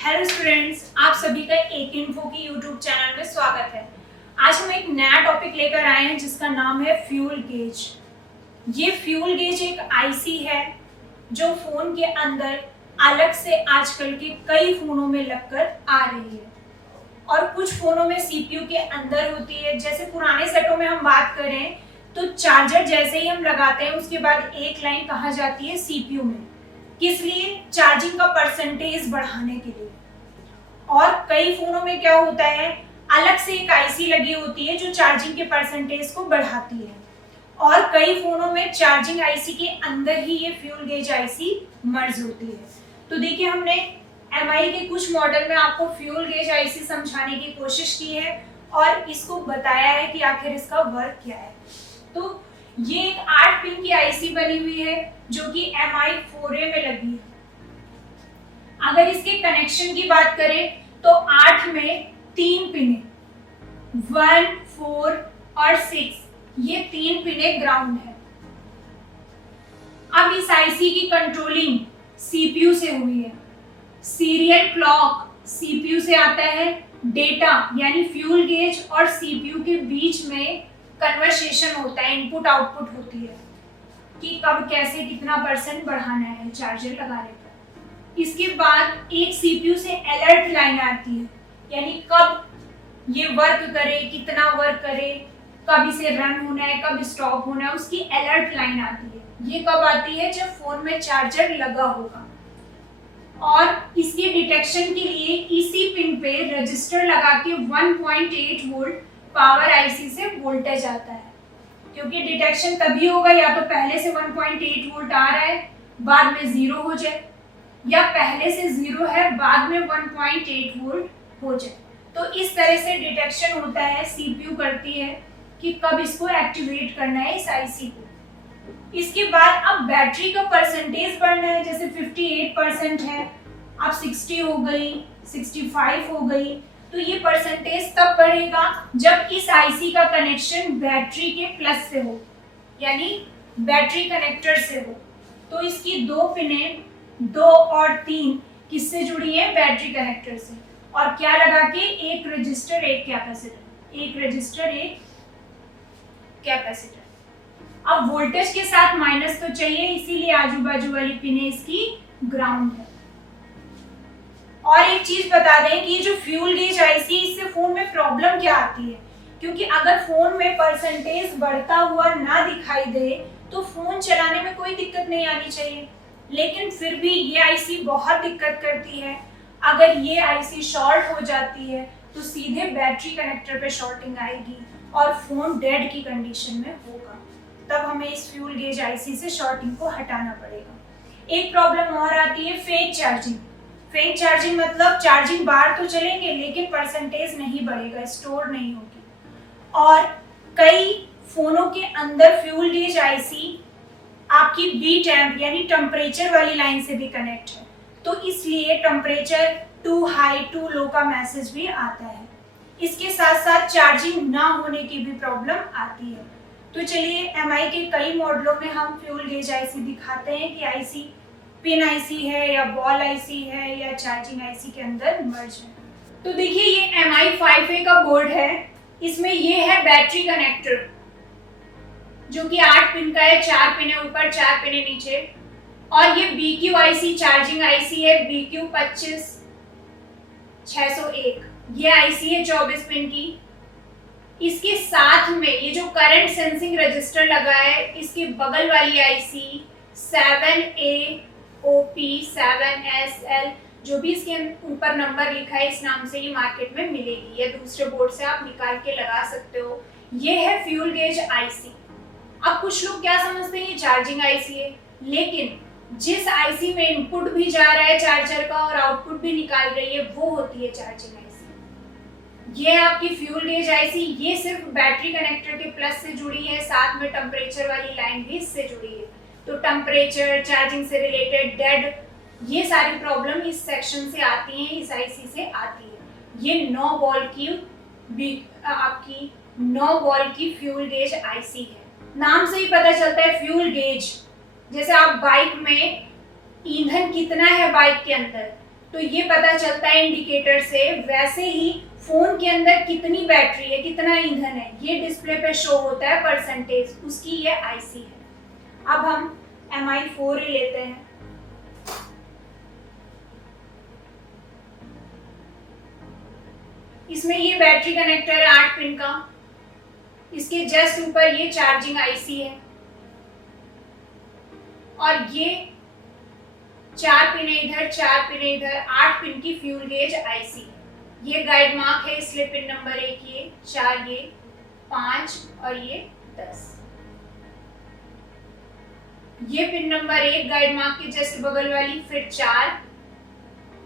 Hello students, आप सभी का एक इन्फो की यूट्यूब चैनल में स्वागत है। आज हम एक नया टॉपिक लेकर आए हैं जिसका नाम है फ्यूल गेज। ये फ्यूल गेज एक आईसी है जो फोन के अंदर अलग से आजकल के कई फोनों में लगकर आ रही है और कुछ फोनों में सीपीयू के अंदर होती है। जैसे पुराने सेटों में हम बात करें तो चार्जर जैसे ही हम लगाते हैं उसके बाद एक लाइन कहाँ जाती है सीपीयू में, किस लिए? चार्जिंग का परसेंटेज बढ़ाने के लिए। और कई फोनों में क्या होता है, अलग से एक आईसी लगी होती है जो चार्जिंग के परसेंटेज को बढ़ाती है और कई फोनों में चार्जिंग आईसी के अंदर ही ये फ्यूल गेज आईसी मर्ज होती है। तो देखिए, हमने एमआई के कुछ मॉडल में आपको फ्यूल गेज आईसी समझाने की कोशिश की है और इसको बताया है कि आखिर इसका वर्क क्या है। तो ये एक 8 पिन की आईसी बनी हुई है जो कि MI 4A में लगी है। अगर इसके कनेक्शन की बात करें तो 8 में 3 पिने 1, 4 और 6, ये 3 पिने ग्राउंड है। अब इस आईसी की कंट्रोलिंग सीपीयू से हुई है। सीरियल क्लॉक सीपीयू से आता है। डेटा यानी फ्यूल गेज और सीपीयू के बीच में कन्वर्सेशन होता है, इनपुट आउटपुट होती है कि कब कैसे कितना परसेंट बढ़ाना है चार्जर लगाने पर। इसके बाद एक सीपीयू से अलर्ट लाइन आती है, यानी कब ये वर्क करे, कितना वर्क करे, कब इसे रन होना है, कब स्टॉप होना है, उसकी अलर्ट लाइन आती है। ये कब आती है? जब फोन में चार्जर लगा होगा। और इसके डिटेक्शन के लिए इसी पिन पे रजिस्टर लगा के 1.8 वोल्ट पावर आईसी से वोल्टेज आता है, क्योंकि डिटेक्शन तभी होगा या तो पहले से 1.8 वोल्ट आ रहा है बाद में 0 हो जाए, या पहले से 0 है बाद में 1.8 वोल्ट हो जाए। तो इस तरह से डिटेक्शन होता है, सीपीयू करती है कि कब इसको एक्टिवेट करना है इस आईसी को। इसके बाद अब बैटरी का परसेंटेज बढ़ना है। जैसे 58% है, अब 60 हो गई, 65 हो गई। तो ये परसेंटेज तब बढ़ेगा जब इस आईसी का कनेक्शन बैटरी के प्लस से हो, यानी बैटरी कनेक्टर से हो। तो इसकी 2 पिने 2 और 3 किससे जुड़ी है? बैटरी कनेक्टर से। और क्या लगा के? एक रजिस्टर एक कैपेसिटर, एक रजिस्टर एक कैपेसिटर। अब वोल्टेज के साथ माइनस तो चाहिए, इसीलिए आजू बाजू वाली पिने इसकी ग्राउंड है। और एक चीज बता दें कि जो फ्यूल गेज आईसी, इससे फोन में प्रॉब्लम क्या आती है, क्योंकि अगर फोन में परसेंटेज बढ़ता हुआ ना दिखाई दे तो फोन चलाने में कोई दिक्कत नहीं आनी चाहिए, लेकिन फिर भी ये आईसी बहुत दिक्कत करती है। अगर ये आईसी शॉर्ट हो जाती है तो सीधे बैटरी कनेक्टर पे शॉर्टिंग आएगी और फोन डेड की कंडीशन में होगा। तब हमें इस फ्यूल गेज आईसी से शॉर्टिंग को हटाना पड़ेगा। एक प्रॉब्लम और आती है फेक चार्जिंग। फेक चार्जिंग मतलब चार्जिंग बार तो चलेंगे लेकिन परसेंटेज नहीं बढ़ेगा, स्टोर नहीं होगी। और कई फोनों के अंदर फ्यूल गेज आईसी आपकी बी टैम्प यानी टेम्परेचर वाली लाइन से भी कनेक्ट है, तो इसलिए temperature to high to low का मैसेज भी आता है। इसके साथ साथ चार्जिंग ना होने की भी प्रॉब्लम आती है। तो चलिए, एमआई के कई मॉडलों में हम फ्यूल गेज आईसी दिखाते हैं कि आईसी पिन आईसी है या बॉल आईसी है या चार्जिंग आईसी के अंदर मर्ज है। तो देखिए, ये MI 5A का बोर्ड है। इसमें ये है बैटरी कनेक्टर जो कि 8 पिन का है, 4 पिन है ऊपर, 4 पिन है नीचे। और ये BQ आईसी चार्जिंग आईसी है, BQ 25601। ये आईसी है 24 पिन की। इसके साथ में ये जो करंट सेंसिंग रजिस्टर लगा है, इसके बगल वाली आईसी 7AOP7SL, जो भी इसके ऊपर नंबर लिखा है इस नाम से ही मार्केट में मिलेगी, या दूसरे बोर्ड से आप निकाल के लगा सकते हो। ये है फ्यूल गेज आईसी। अब कुछ लोग क्या समझते हैं ये चार्जिंग आईसी है, लेकिन जिस आईसी में इनपुट भी जा रहा है चार्जर का और आउटपुट भी निकाल रही है वो होती है चार्जिंग आईसी। ये आपकी फ्यूल गेज आईसी, ये सिर्फ बैटरी कनेक्टर के प्लस से जुड़ी है, साथ में टेम्परेचर वाली लाइन भी इससे जुड़ी है। तो टेम्परेचर, चार्जिंग से रिलेटेड, डेड, ये सारी प्रॉब्लम इस सेक्शन से आती हैं, इस आईसी से आती है। ये 9 वोल्ट की आपकी 9 वोल्ट की फ्यूल गेज आईसी है। नाम से ही पता चलता है फ्यूल गेज। जैसे आप बाइक में ईंधन कितना है बाइक के अंदर, तो ये पता चलता है इंडिकेटर से। वैसे ही फोन के अंदर कितनी बैटरी है, कितना ईंधन है, ये डिस्प्ले पे शो होता है परसेंटेज, उसकी ये आईसी है। अब हम MI4 लेते हैं। इसमें ये बैटरी कनेक्टर है 8 पिन का, इसके जस्ट ऊपर ये चार्जिंग आईसी है और ये 4 पिन इधर, 4 पिन इधर, 8 पिन की फ्यूल गेज आईसी। ये गाइड मार्क है, इसलिए पिन नंबर 1 ये, 4 ये, 5 और ये 10। ये पिन नंबर 1 गाइड मार्क के जस्ट बगल वाली, फिर 4,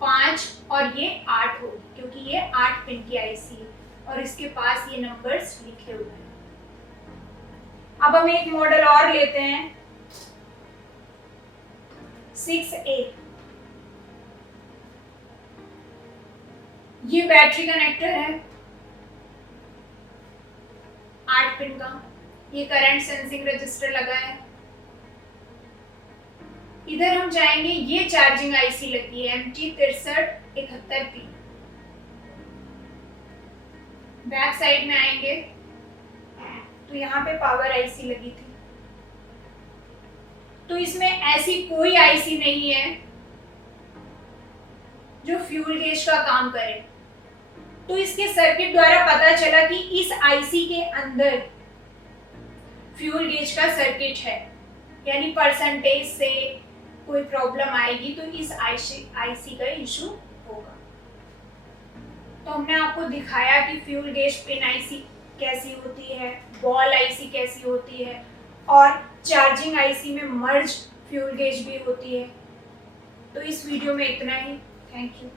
5 और ये 8 होगी क्योंकि ये 8 पिन की आईसी है और इसके पास ये नंबर्स लिखे हुए हैं। अब हम एक मॉडल और लेते हैं 6A। ये बैटरी कनेक्टर है 8 पिन का, ये करंट सेंसिंग रजिस्टर लगा है। इधर हम जाएंगे, ये चार्जिंग आईसी लगी है MT6371P। बैक साइड में आएंगे तो यहाँ पे पावर आईसी लगी थी। तो इसमें ऐसी कोई आईसी नहीं है जो फ्यूल गेज का काम करे। तो इसके सर्किट द्वारा पता चला कि इस आईसी के अंदर फ्यूल गेज का सर्किट है, यानी परसेंटेज से कोई प्रॉब्लम आएगी तो इस आईसी का इशू होगा। तो हमने आपको दिखाया कि फ्यूल गेज पिन आईसी कैसी होती है, बॉल आईसी कैसी होती है और चार्जिंग आईसी में मर्ज फ्यूल गेज भी होती है। तो इस वीडियो में इतना ही। Thank you.